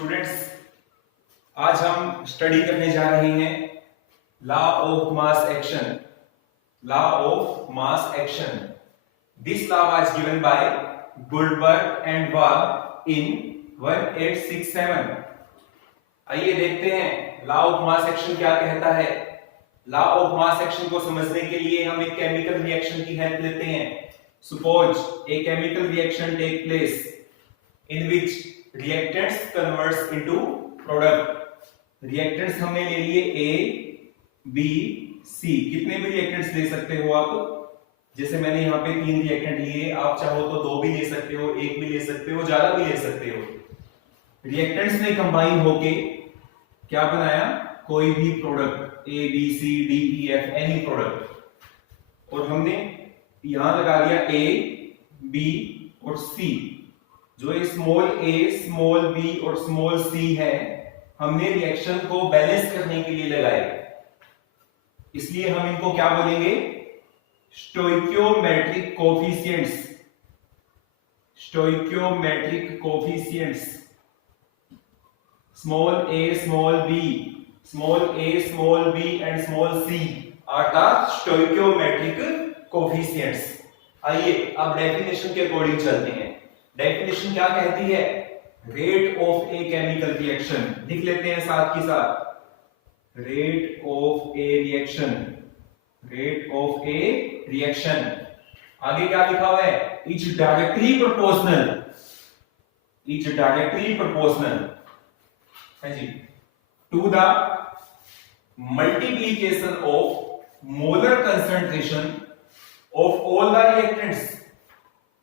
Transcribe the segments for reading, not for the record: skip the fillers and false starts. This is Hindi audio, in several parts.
स्टूडेंट्स, आज हम स्टडी करने जा रहे हैं law of mass action. Law of mass action, this law was given by Guldberg and Waage in 1867। आइए देखते हैं लॉ ऑफ मास एक्शन क्या कहता है। लॉ ऑफ मास एक्शन को समझने के लिए हम एक केमिकल रिएक्शन की हेल्प लेते हैं। Suppose a chemical reaction take place in which reactants converts into product। reactants हमने ले लिए A, B, C। कितने भी reactants ले सकते हो आप, जैसे मैंने यहाँ पे 3 reactant लिए, आप चाहो तो 2 भी ले सकते हो, 1 भी ले सकते हो, ज्यादा भी ले सकते हो। reactants ने कंबाइन होके क्या बनाया, कोई भी product A, B, C, D, E, F, any product. और हमने यहां लगा दिया A, B और C। जो स्मॉल a, स्मॉल b और स्मॉल c है, हमने रिएक्शन को बैलेंस करने के लिए लगाए, इसलिए हम इनको क्या बोलेंगे, stoichiometric coefficients. Stoichiometric coefficients, small a, small b, small a, small b and small c are the stoichiometric coefficients. आइए अब डेफिनेशन के अकॉर्डिंग चलते हैं। डेफिनेशन क्या कहती है, rate of a chemical reaction, लिख लेते हैं साथ के साथ, rate of a reaction. Rate of a reaction, आगे क्या लिखा हुआ है, is directly proportional. Is directly proportional है जी to the multiplication of molar concentration of all the reactants.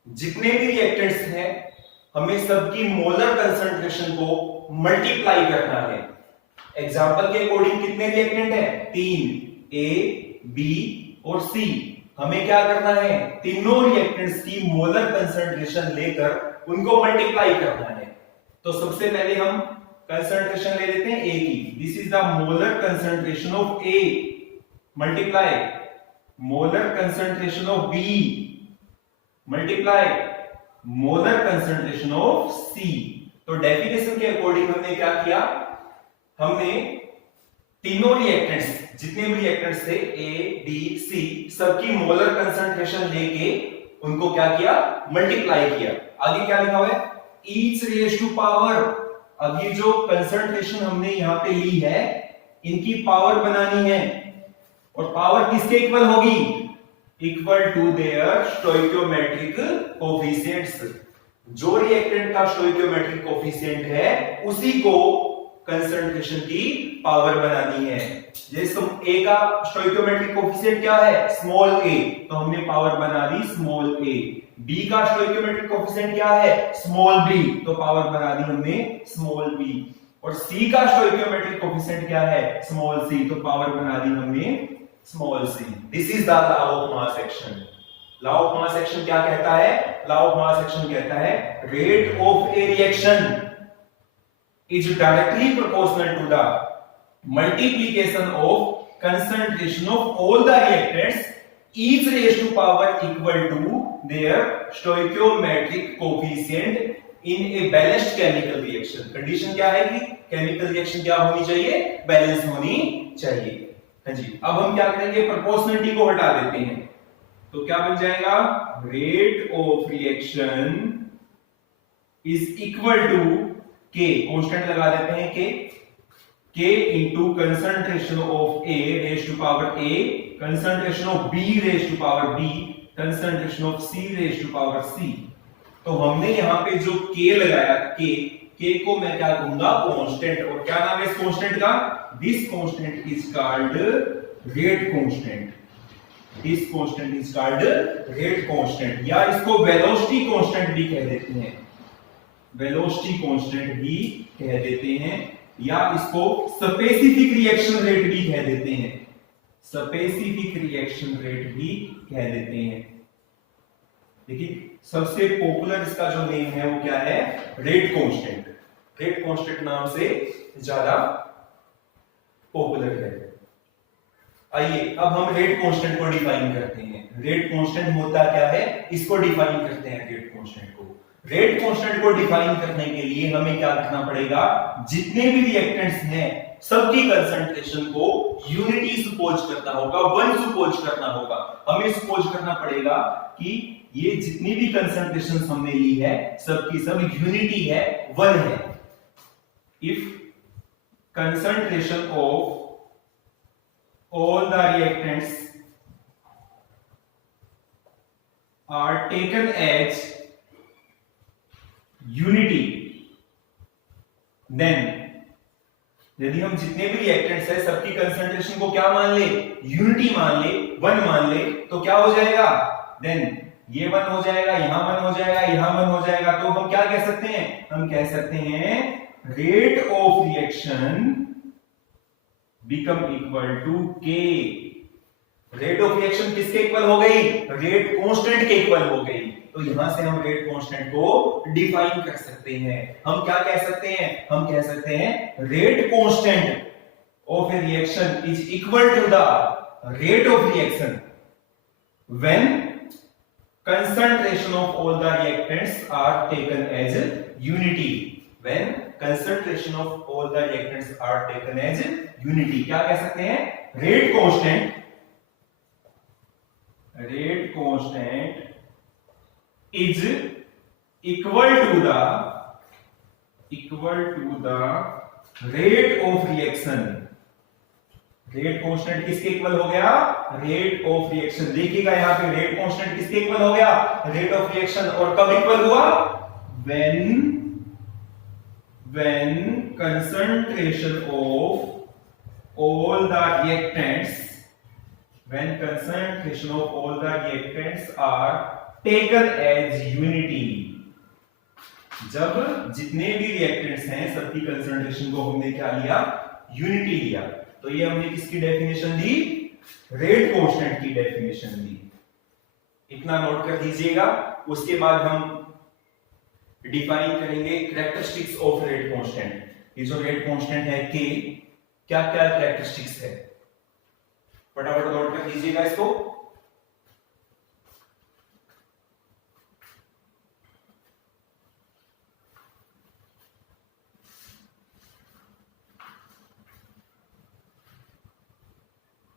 जितने भी रिएक्टेंट्स हैं, हमें सबकी मोलर कंसंट्रेशन को मल्टीप्लाई करना है। एग्जांपल के अकॉर्डिंग कितने रिएक्टेंट हैं, 3, A, B और C। हमें क्या करना है, तीनों रिएक्टेंट्स की मोलर कंसंट्रेशन लेकर उनको मल्टीप्लाई करना है। तो सबसे पहले हम कंसंट्रेशन ले लेते हैं A की। This is the molar concentration of A multiply molar concentration of B multiply molar concentration of C। तो डेफिनेशन के अकॉर्डिंग हमने क्या किया, हमने तीनों रिएक्टेंट्स, जितने भी रिएक्टेंट्स थे A, B, C, सबकी मोलर कंसंट्रेशन लेके उनको क्या किया, मल्टीप्लाई किया। आगे क्या लिखा हुआ है, ईच रेज टू पावर। अब ये जो कंसंट्रेशन हमने यहां पे ली है, इनकी पावर बनानी है, और पावर किसके इक्वल होगी, equal to their stoichiometric coefficients. जो रिएक्टेंट का स्टोइकियोमेट्रिक कोफिशिएंट है, उसी को कंसंट्रेशन की पावर बनानी है। जैसे A का स्टोइकियोमेट्रिक कोफिशिएंट क्या है, स्मॉल a, तो हमने पावर बना दी स्मॉल a। B का स्टोइकियोमेट्रिक कोफिशिएंट क्या है, स्मॉल b, तो पावर बना दी हमने स्मॉल b। और C का स्टोइकियोमेट्रिक कोफिशिएंट क्या है, स्मॉल c, तो पावर बना दी हमने small c। This is the law of mass action. Law of mass action क्या कहता है, लॉ ऑफ मास एक्शन कहता है, rate of a reaction is directly proportional to the multiplication of concentration of all the reactants, each raise to power equal to their stoichiometric coefficient in a balanced chemical reaction. Condition क्या है कि केमिकल रिएक्शन क्या होनी चाहिए, बैलेंस होनी चाहिए। जी, अब हम क्या करेंगे, प्रोपोर्शनलिटी को हटा देते हैं, तो क्या बन जाएगा, rate of reaction is equal to K, constant लगा देते हैं K into concentration of A raise to power A, concentration of B raise to power B, concentration of C raise to power C. तो हमने यहां पे जो के लगाया, के को मैं क्या कहूंगा, कांस्टेंट। और क्या नाम है इस कांस्टेंट का, this constant is called rate constant. This constant is called rate constant, या इसको वेलोसिटी कांस्टेंट भी कह देते हैं। वेलोसिटी कांस्टेंट भी कह देते हैं, या इसको स्पेसिफिक रिएक्शन रेट भी कह देते हैं। स्पेसिफिक रिएक्शन रेट भी कह देते हैं। देखिए सबसे पॉपुलर इसका जो नेम है वो क्या है, रेट कांस्टेंट। रेट कांस्टेंट नाम से ज्यादा पॉपुलर है। आइए अब हम रेट कांस्टेंट को डिफाइन करते हैं। रेट कांस्टेंट होता क्या है, इसको डिफाइन करते हैं। रेट कांस्टेंट को, रेट कांस्टेंट को डिफाइन करने के लिए हमें क्या करना पड़ेगा, जितने भी रिएक्टेंट्स हैं सबकी कंसंट्रेशन को यूनिटी सपोज करना होगा, वन सपोज करना होगा। हमें सपोज करना पड़ेगा कि ये जितनी भी कंसंट्रेशन हमने ली है सबकी सब यूनिटी है, वन है। If concentration of all the reactants are taken as unity, then यदि हम जितने भी रिएक्टेंट्स है सबकी कंसंट्रेशन को क्या मान ले, यूनिटी मान ले, वन मान ले, तो क्या हो जाएगा, देन ये वन हो जाएगा, यहां वन हो जाएगा, यहां वन हो जाएगा। तो हम क्या कह सकते हैं, हम कह सकते हैं rate of reaction become equal to K. Rate of reaction किसके इक्वल हो गई, रेट कांस्टेंट के इक्वल हो गई। तो यहां से हम रेट कांस्टेंट को डिफाइन कर सकते हैं। हम क्या कह सकते हैं, हम कह सकते हैं rate constant of a reaction is equal to the rate of reaction when concentration of all the reactants are taken as unity, when concentration of all the reactants are taken as unity। क्या कह सकते हैं, rate constant is equal to the rate of reaction। Rate constant किसके इक्वल हो गया, रेट ऑफ रिएक्शन। देखिएगा यहां पे रेट कांस्टेंट किसके इक्वल हो गया, रेट ऑफ रिएक्शन। और कब इक्वल हुआ, when concentration of all the reactants are taken as unity। जब जितने भी रिएक्टेंट्स हैं सबकी कंसंट्रेशन को हमने क्या लिया, यूनिटी लिया। तो ये हमने किसकी डेफिनेशन दी, रेट कांस्टेंट की डेफिनेशन दी। इतना नोट कर दीजिएगा। उसके बाद हम डिफाइन करेंगे कैरेक्टरिस्टिक्स ऑफ रेट कांस्टेंट। ये जो रेट कांस्टेंट है के, क्या क्या कैरेक्टरिस्टिक्स है, फटाफट नोट कर दीजिएगा इसको।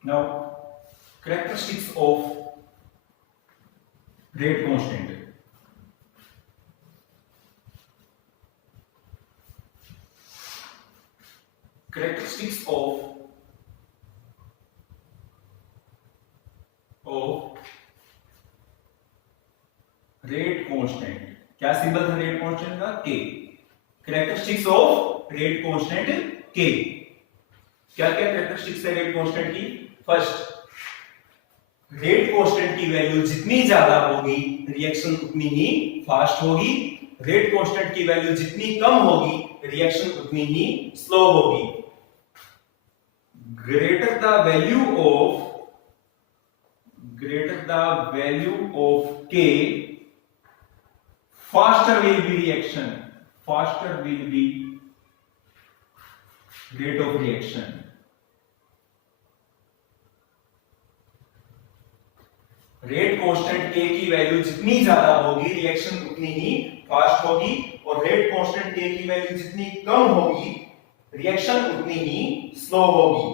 Now, characteristics of rate constant। Characteristics of rate constant। क्या सिंबल था रेट कांस्टेंट का, के। कैरेक्टरिस्टिक्स ऑफ रेट कांस्टेंट के। क्या क्या कैरेक्टरिस्टिक्स है रेट कांस्टेंट की, फर्स्ट, रेट कांस्टेंट की वैल्यू जितनी ज्यादा होगी रिएक्शन उतनी ही फास्ट होगी। रेट कांस्टेंट की वैल्यू जितनी कम होगी रिएक्शन उतनी ही स्लो होगी। ग्रेटर द वैल्यू ऑफ के, faster will be reaction, faster will be rate of reaction। Rate constant के की वैल्यू जितनी ज्यादा होगी रिएक्शन उतनी ही फास्ट होगी, और रेट कांस्टेंट के की वैल्यू जितनी कम होगी रिएक्शन उतनी ही स्लो होगी।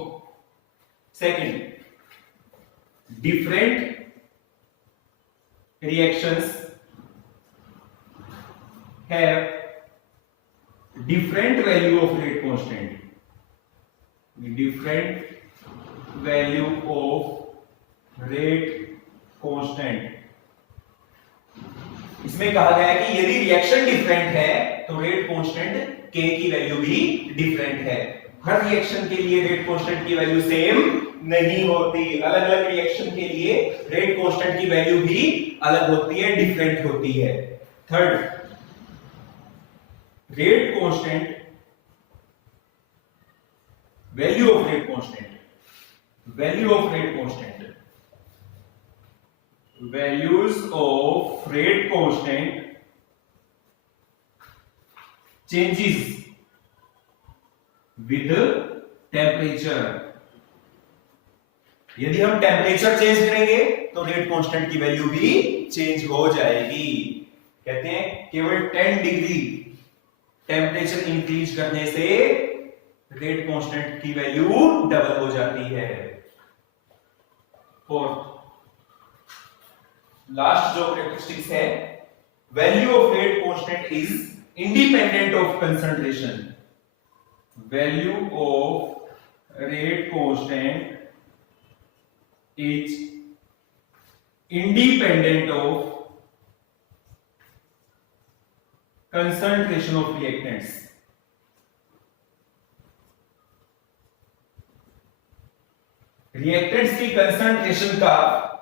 Second, different reactions have different value of rate constant, different value of rate constant। इसमें कहा गया है कि यदि रिएक्शन डिफरेंट है तो रेट कांस्टेंट k की वैल्यू भी डिफरेंट है। हर रिएक्शन के लिए रेट कांस्टेंट की वैल्यू सेम नहीं होती, अलग अलग रिएक्शन के लिए रेट कांस्टेंट की वैल्यू भी अलग होती है, डिफरेंट होती है। Third, rate constant, value of rate constant, value of rate constant, values of rate constant changes with temperature. यदि हम टेम्परेचर चेंज करेंगे तो रेट कांस्टेंट की वैल्यू भी चेंज हो जाएगी। कहते हैं केवल 10 डिग्री टेम्परेचर इंक्रीज करने से रेट कांस्टेंट की वैल्यू डबल हो जाती है। फोर्थ लास्ट जो कैरेक्टरिस्टिक्स है, value of rate constant is independent of concentration. Value of rate constant is independent of concentration of reactants। Reactants की कंसंट्रेशन का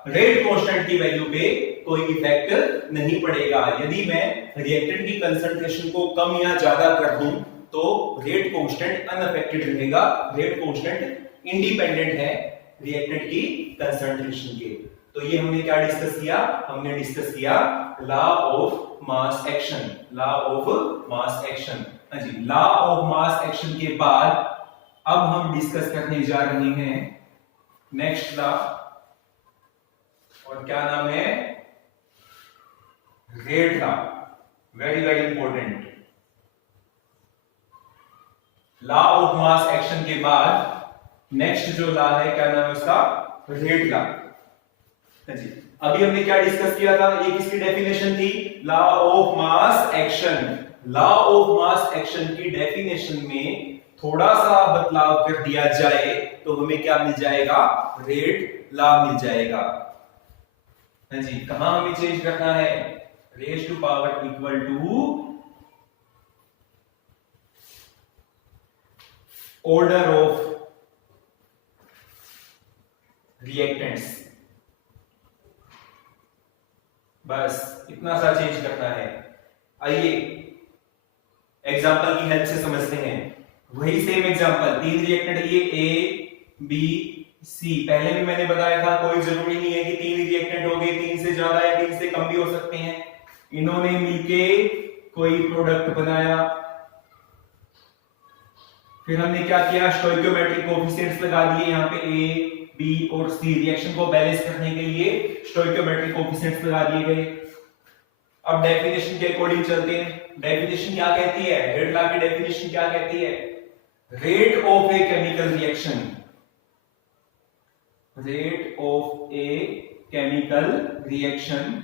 रेट कांस्टेंट की वैल्यू पे कोई इफेक्ट नहीं पड़ेगा। यदि मैं रिएक्टेंट की कंसंट्रेशन को कम या ज्यादा कर दूं तो रेट कांस्टेंट अनअफेक्टेड रहेगा। रेट कांस्टेंट इंडिपेंडेंट है रिएक्टेंट की कंसंट्रेशन के। तो ये हमने क्या डिस्कस किया? हमने डिस्कस किया law of mass action. Law of mass action, हाँ जी, लॉ ऑफ मास एक्शन के बाद अब हम डिस्कस करने जा रहे हैं नेक्स्ट लॉ, और क्या नाम है? Rate law. Very very important. Law of mass action के बाद नेक्स्ट जो लॉ है, क्या नाम है उसका? Rate law. जी, अभी हमने क्या डिस्कस किया था? ये किसकी डेफिनेशन थी? Law of mass action. Law of mass action की डेफिनेशन में थोड़ा सा बदलाव कर दिया जाए तो हमें क्या मिल जाएगा? रेट लॉ मिल जाएगा। हाँ जी, कहां हमें चेंज करना है? Raise to power equal to order of reactants. बस इतना सा चेंज करना है। आइए एग्जांपल की हेल्प से समझते हैं। वही सेम एग्जांपल, 3 रिएक्टेंट लिए ए बी सी। पहले भी मैंने बताया था कोई जरूरी नहीं है कि 3 रिएक्टेंट हो गए, 3 से ज्यादा या 3 से कम भी हो सकते हैं। इन्होंने मिलके कोई प्रोडक्ट बनाया, फिर हमने क्या किया? स्टोइकियोमेट्रिक कोएफिशिएंट्स लगा दिए यहाँ पे ए बी और सी। रिएक्शन को बैलेंस करने के लिए स्टोइकियोमेट्रिक कोएफिशिएंट्स लगा दिए गए। अब डेफिनेशन के अकॉर्डिंग चलते हैं। डेफिनेशन क्या कहती है? रेट लॉ की डेफिनेशन क्या कहती है? Rate of a chemical reaction, rate of a chemical reaction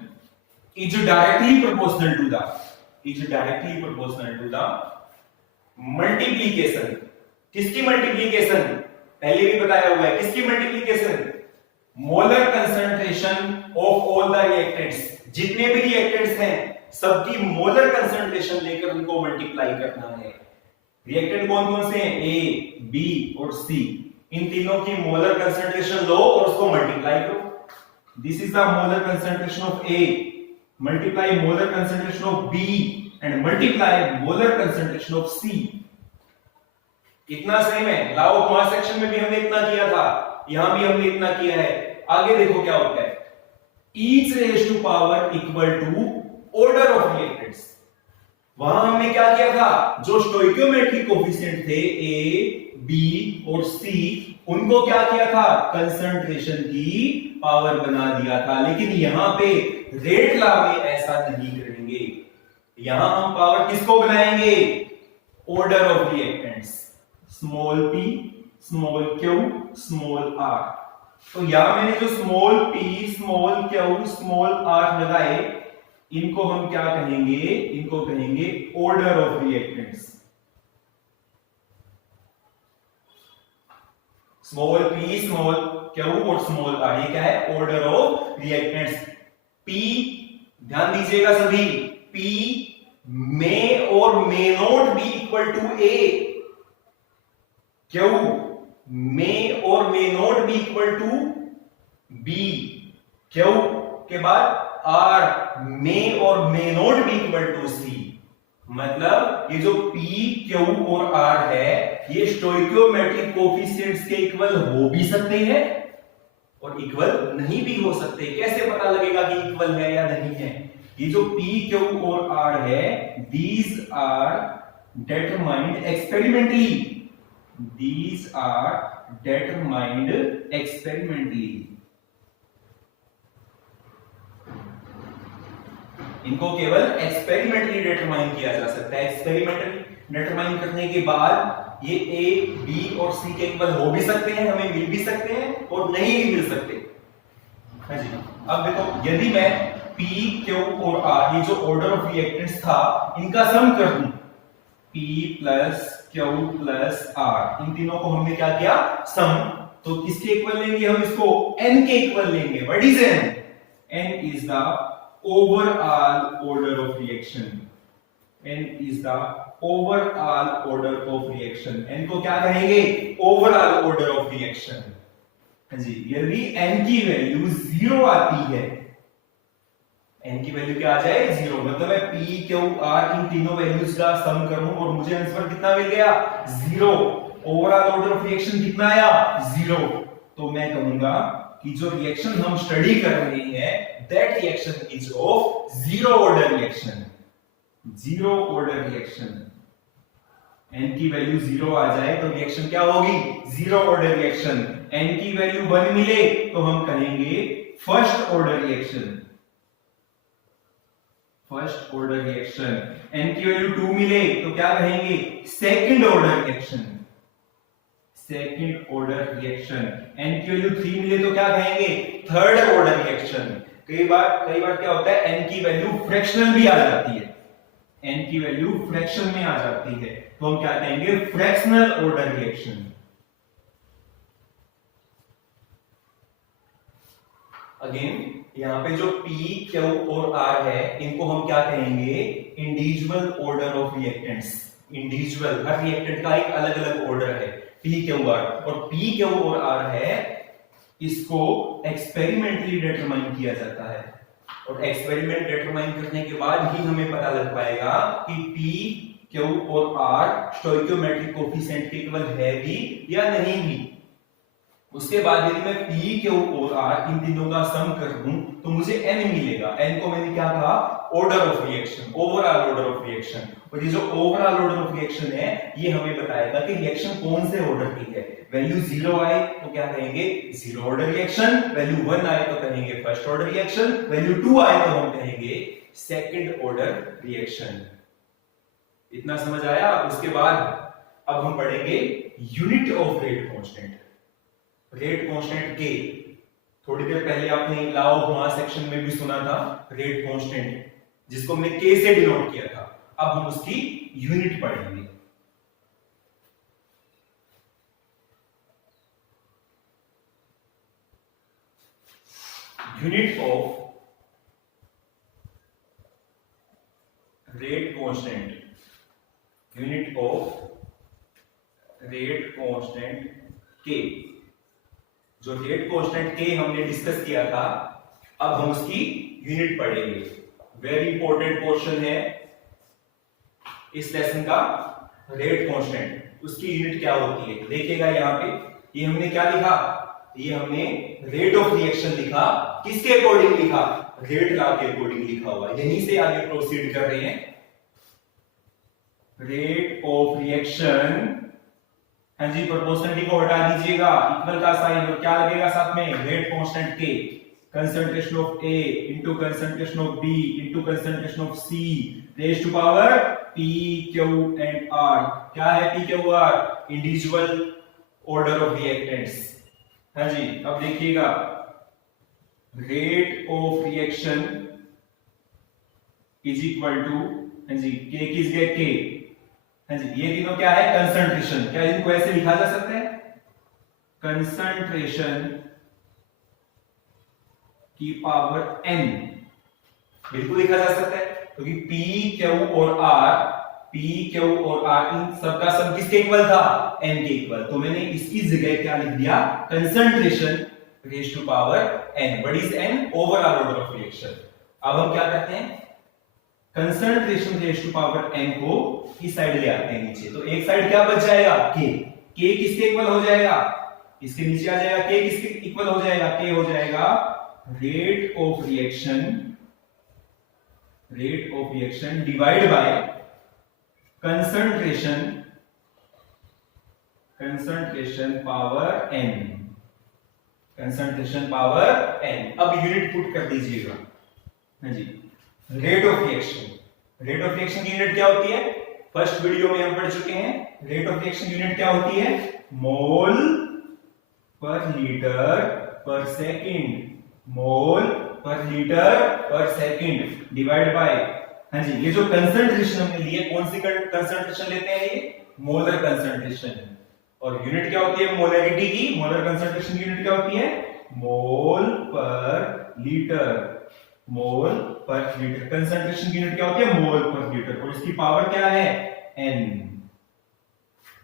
is directly proportional to the multiplication. किसकी मल्टीप्लीकेशन? पहले भी बताया हुआ है, किसकी multiplication? Molar concentration of all the reactants. जितने भी रिएक्टेंट्स हैं सबकी मोलर कंसंट्रेशन लेकर उनको मल्टीप्लाई करना है। रिएक्टेंट कौन कौन से हैं? ए बी और सी। इन तीनों की मोलर कंसंट्रेशन लो और उसको मल्टीप्लाई करो। This is the molar concentration of A, multiply molar concentration of B and multiply molar concentration of C. इतना सेम है। लॉ ऑफ मास एक्शन में भी हमने इतना किया था, यहां भी हमने इतना किया है। आगे देखो क्या होता है। Each raise to power equal to order of reactants. वहां हमने क्या किया था? जो स्टोइकियोमेट्रिक कोएफिशिएंट थे ए बी और सी, उनको क्या किया था? कंसंट्रेशन की पावर बना दिया था। लेकिन यहां पे रेट लॉ में ऐसा नहीं करेंगे। यहां हम पावर किसको बनाएंगे? Order of reactants, small p small q small r। तो यहां मैंने जो small p small q small r लगाए, इनको हम क्या कहेंगे? इनको कहेंगे order of reactants. Small p small q और स्मॉल r, ये क्या है? Order of reactants. p ध्यान दीजिएगा सभी, p मे और may not be equal to a। क्यों? मे और may not be equal to be. क्यों के बाद आर मे और may not be equal to सी। मतलब ये जो P, Q और R है, ये स्टोइकियोमेट्रिक कोएफिशिएंट्स के इक्वल हो भी सकते हैं और इक्वल नहीं भी हो सकते। कैसे पता लगेगा कि इक्वल है या नहीं है? ये जो P, Q और R है, these are determined experimentally. These are determined experimentally. इनको केवल एक्सपेरिमेंटली डिटरमाइन किया जा सकता है। एक्सपेरिमेंटली डिटरमाइन करने के बाद ये ए, बी और सी के इक्वल हो भी सकते हैं, हमें मिल भी सकते हैं और नहीं भी मिल सकते। हाँ जी, अब देखो यदि मैं P, Q और R ये जो ऑर्डर ऑफ रिएक्टेंट्स था इनका सम कर दूं, P plus Q plus R, इन तीनों को हमने क्या किया, सम, तो किसके इक्वल लेंगे हम इसको, N के इक्वल लेंगे। What is N? N is the overall order of reaction. N is the overall order of reaction. N को क्या कहेंगे, overall order of reaction। जी, यदि N की वैल्यू 0 आती है, N की वैल्यू क्या आ जाए, 0, मतलब मैं P, Q, R इन तीनों वैल्यूज का सम करूं और मुझे आंसर कितना मिल गया, 0। ओवरऑल ऑर्डर ऑफ रिएक्शन कितना आया, 0। तो मैं कहूंगा कि जो रिएक्शन हम स्टडी कर रहे हैं that reaction is of zero order reaction. Zero order reaction, n की वैल्यू 0 आ जाए तो रिएक्शन क्या होगी, जीरो ऑर्डर रिएक्शन। n की वैल्यू 1 मिले तो हम कहेंगे first order reaction. First order reaction, n की वैल्यू 2 मिले तो क्या कहेंगे, second order reaction. Second order reaction, n की वैल्यू 3 मिले तो क्या कहेंगे, थर्ड ऑर्डर रिएक्शन। कई बार क्या होता है, n की वैल्यू फ्रैक्शनल भी आ जाती है, n की वैल्यू फ्रैक्शन में आ जाती है तो हम क्या कहेंगे, फ्रैक्शनल ऑर्डर रिएक्शन। अगेन यहां पे जो P, Q और R है इनको हम क्या कहेंगे, individual order of reactants. Individual, her reactant का एक अलग अलग ऑर्डर है P, Q, R, और P, Q और R है इसको एक्सपेरिमेंटली डिटरमाइन किया जाता है और एक्सपेरिमेंट डिटरमाइन करने के बाद ही हमें पता लग पाएगा कि P, Q और R स्टोइकियोमेट्रिक कोफिशिएंट के इक्वल है भी या नहीं भी। उसके बाद यदि मैं P, Q और R इन तीनों का सम कर दूं तो मुझे N मिलेगा। N को मैंने क्या कहा, order of reaction, overall order of reaction. और ये जो ओवरऑल ऑर्डर ऑफ रिएक्शन है ये हमें बताएगा कि रिएक्शन कौन से ऑर्डर की है। वैल्यू 0 आए तो क्या कहेंगे, जीरो ऑर्डर रिएक्शन। वैल्यू 1 आए तो कहेंगे फर्स्ट ऑर्डर रिएक्शन। वैल्यू 2 आए तो हम कहेंगे सेकंड ऑर्डर रिएक्शन। इतना समझ आया। उसके बाद अब हम पढ़ेंगे unit of rate constant. Rate constant के थोड़ी देर पहले आपने लॉ ऑफ मास सेक्शन में भी सुना था, रेट कांस्टेंट जिसको हमने के से डिनोट किया था। अब हम उसकी यूनिट पढ़ेंगे। Unit of rate constant, unit of rate constant के। जो रेट कांस्टेंट के हमने डिस्कस किया था, अब हम उसकी यूनिट पढ़ेंगे। वेरी इंपॉर्टेंट क्वेश्चन है इस लेसन का, रेट कांस्टेंट उसकी यूनिट क्या होती है। देखिएगा यहाँ पे ये हमने क्या लिखा, ये हमने रेट ऑफ रिएक्शन लिखा। किसके अकॉर्डिंग लिखा, रेट लॉ के अकॉर्डिंग लिखा हुआ। यहीं से आगे प्रोसीड कर रहे हैं। रेट ऑफ रिएक्शन, हाँ जी, प्रोपोर्शनलिटी को हटा दीजिएगा, इक्वल का साइन, और क्या लगेगा साथ में, रेट कांस्टेंट के। Concentration of A into concentration of B into concentration of C raise to power P, Q and R। क्या है P, Q, R? Individual order of reactants. हाँ जी, अब देखिएगा rate of reaction is equal to, हाँ जी, K किस गए, K, हाँ जी, ये तीनों क्या है, कंसंट्रेशन। क्या इनको ऐसे लिखा जा सकता है, कंसंट्रेशन की पावर n, बिल्कुल लिखा जा सकता है, क्योंकि P, Q और R इन सबका सम किसके इक्वल था, n के इक्वल। तो मैंने इसकी जगह क्या लिख दिया, concentration raise to power n। What is n? Overall order of reaction. अब हम क्या करते हैं, concentration raise to power n को इस साइड ले आते हैं नीचे। तो एक साइड क्या बच जाएगा, k। k किसके इक्वल हो जाएगा, इसके नीचे आ जाएगा। k किसके इक्वल हो जाएगा, k हो जाएगा rate of reaction divide by concentration power n। Concentration power n। अब यूनिट पुट कर दीजिएगा। हाँ जी, rate of reaction. Rate of reaction की यूनिट क्या होती है? फर्स्ट वीडियो में हम पढ़ चुके हैं। रेट ऑफ रिएक्शन यूनिट क्या होती है? मोल पर लीटर पर सेकंड। मोल पर लीटर पर सेकंड डिवाइड बाय, हाँ जी, ये जो कंसंट्रेशन हमने ली है, कौन सी कंसंट्रेशन लेते हैं? ये मोलर कंसंट्रेशन। और यूनिट क्या होती है मोलैरिटी की? मोलर कंसंट्रेशन की यूनिट क्या होती है? मोल पर लीटर। मोल पर लीटर कंसंट्रेशन की यूनिट क्या होती है? मोल पर लीटर। और इसकी पावर क्या है? n।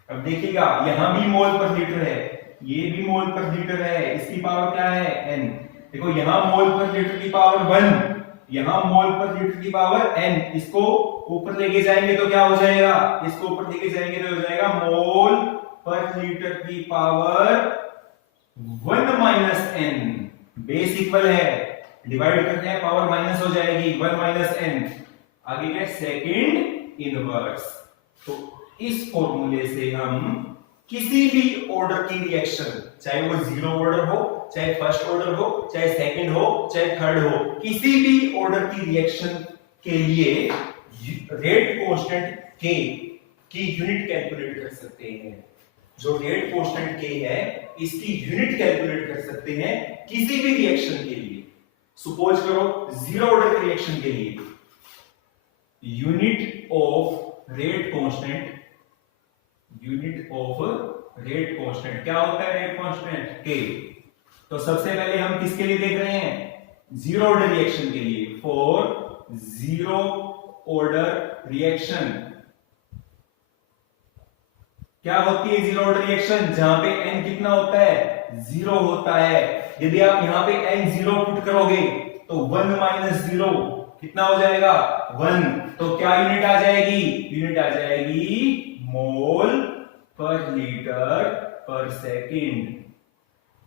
अब देखिएगा, यहां भी मोल पर लीटर है, ये भी मोल पर लीटर है, इसकी पावर क्या है? n। देखो, यहां मोल पर लीटर की पावर 1, यहां मोल पर लीटर की पावर n। इसको ऊपर लेके जाएंगे तो क्या हो जाएगा? इसको ऊपर लेके जाएंगे तो हो जाएगा मोल पर लीटर की power 1 minus n। Base equal है, डिवाइड करते हैं, पावर माइनस हो जाएगी, 1 माइनस n। आगे क्या? Second inverse. तो इस फॉर्मूले से हम किसी भी ऑर्डर की रिएक्शन, चाहे वो जीरो ऑर्डर हो, चाहे फर्स्ट ऑर्डर हो, चाहे सेकंड हो, चाहे थर्ड हो, किसी भी ऑर्डर की रिएक्शन के लिए रेट कांस्टेंट k की यूनिट कैलकुलेट कर सकते हैं। जो रेट कांस्टेंट k है, इसकी यूनिट कैलकुलेट कर सकते हैं किसी भी रिएक्शन के लिए। सपोज करो जीरो ऑर्डर की रिएक्शन के लिए unit of rate constant, unit of rate constant क्या होता है? Rate constant k। तो सबसे पहले हम किसके लिए देख रहे हैं? जीरो ऑर्डर रिएक्शन के लिए। फॉर जीरो ऑर्डर रिएक्शन क्या होती है? जीरो ऑर्डर रिएक्शन जहां पे n कितना होता है? जीरो होता है। यदि आप यहां पे n जीरो पुट करोगे तो 1 माइनस जीरो कितना हो जाएगा? 1। तो क्या यूनिट आ जाएगी? यूनिट आ जाएगी मोल पर लीटर पर सेकंड।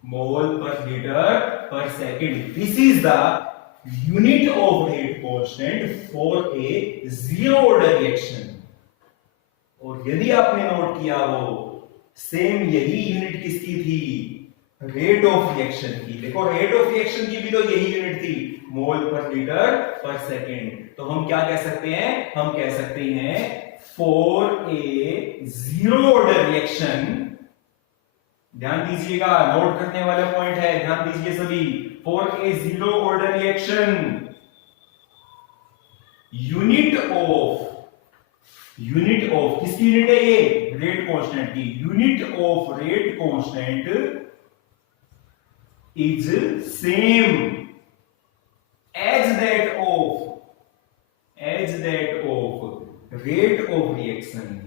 मोल पर लीटर पर second. This is the unit of rate constant for a zero order reaction. और यदि आपने नोट किया हो, सेम यही यूनिट किसकी थी? रेट ऑफ रिएक्शन की। देखो, रेट ऑफ रिएक्शन की भी तो यही यूनिट थी, मोल पर लीटर पर सेकंड। तो हम क्या कह सकते हैं? हम कह सकते हैं for a zero order reaction, ध्यान दीजिएगा, नोट करने वाला पॉइंट है, ध्यान दीजिए सभी। For a zero order reaction unit of किसकी यूनिट है? ये रेट कांस्टेंट की। Unit of rate constant is same as that of rate of reaction.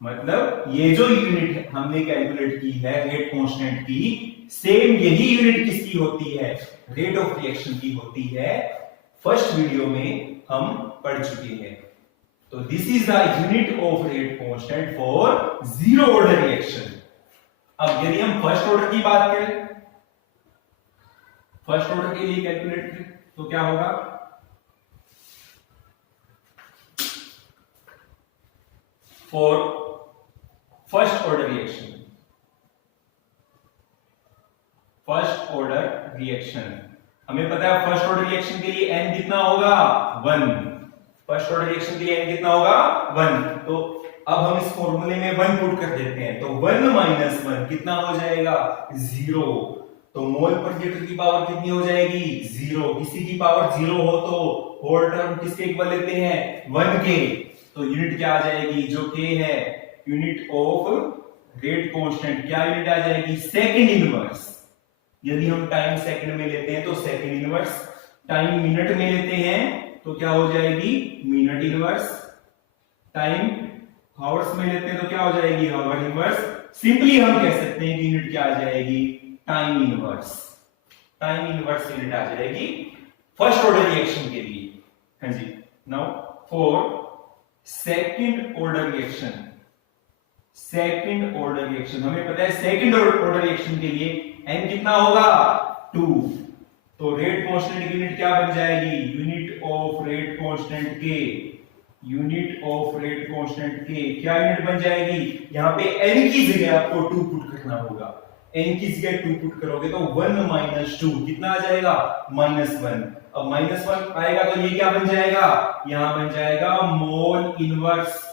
मतलब ये जो यूनिट हमने कैलकुलेट की है रेट कांस्टेंट की, सेम यही यूनिट किसकी होती है? रेट ऑफ रिएक्शन की होती है। फर्स्ट वीडियो में हम पढ़ चुके हैं। तो this is the unit of rate constant for zero order reaction. अब यदि हम फर्स्ट ऑर्डर की बात करें, फर्स्ट ऑर्डर के लिए कैलकुलेट करें तो क्या होगा? For first order reaction, first order reaction हमें पता है फर्स्ट ऑर्डर रिएक्शन के लिए n कितना होगा? 1। फर्स्ट ऑर्डर रिएक्शन के लिए n कितना होगा? 1। तो अब हम इस फॉर्मूले में 1 पुट कर देते हैं, तो 1 माइनस 1 कितना हो जाएगा? 0। तो मोल पर लीटर की पावर कितनी हो जाएगी? 0। किसी की पावर 0 हो तो होल टर्म किसके इक्वल लेते हैं? 1 के। तो यूनिट क्या आ जाएगी? जो k है, यूनिट ऑफ रेट कांस्टेंट, क्या यूनिट आ जाएगी? Second inverse. यदि हम टाइम सेकंड में लेते हैं तो सेकंड इनवर्स, टाइम मिनट में लेते हैं तो क्या हो जाएगी? Minute inverse. टाइम हावर्स में लेते हैं तो क्या हो जाएगी? हावर इनवर्स। सिंपली हम कह सकते हैं कि यूनिट क्या आ जाएगी? Time inverse. Time inverse unit आ जाएगी फर्स्ट ऑर्डर रिएक्शन के लिए। हाँ जी। Now for second order reaction, second order reaction हमें पता है सेकंड ऑर्डर रिएक्शन के लिए n कितना होगा? 2। तो रेट कांस्टेंट की यूनिट क्या बन जाएगी? Unit of rate constant k। Unit of rate constant k क्या यूनिट बन जाएगी? यहां पे n की जगह आपको 2 पुट करना होगा। n की जगह 2 पुट करोगे तो 1 माइनस 2 कितना आ जाएगा? -1। अब -1 आएगा तो ये क्या बन जाएगा, यहां बन जाएगा मोल इनवर्स।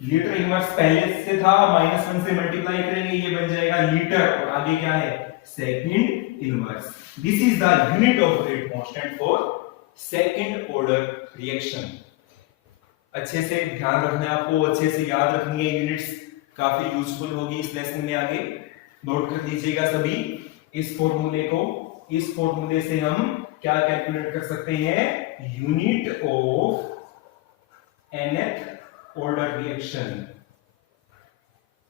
लीटर इनवर्स पहले से था, -1 से मल्टीप्लाई करेंगे ये बन जाएगा लीटर, और आगे क्या है, second inverse. This is the unit of rate constant for second order reaction. अच्छे से ध्यान रखना है आपको, अच्छे से याद रखनी है, यूनिट्स काफी यूजफुल होगी इस लेसन में आगे। नोट कर लीजिएगा सभी इस फॉर्मूले को। इस फॉर्मूले से हम क्या कैलकुलेट कर सकते हैं, unit of nth order reaction.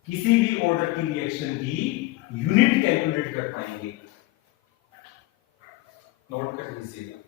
किसी भी ऑर्डर की रिएक्शन की यूनिट कैलकुलेट कर पाएंगे। नोट कर लीजिएगा।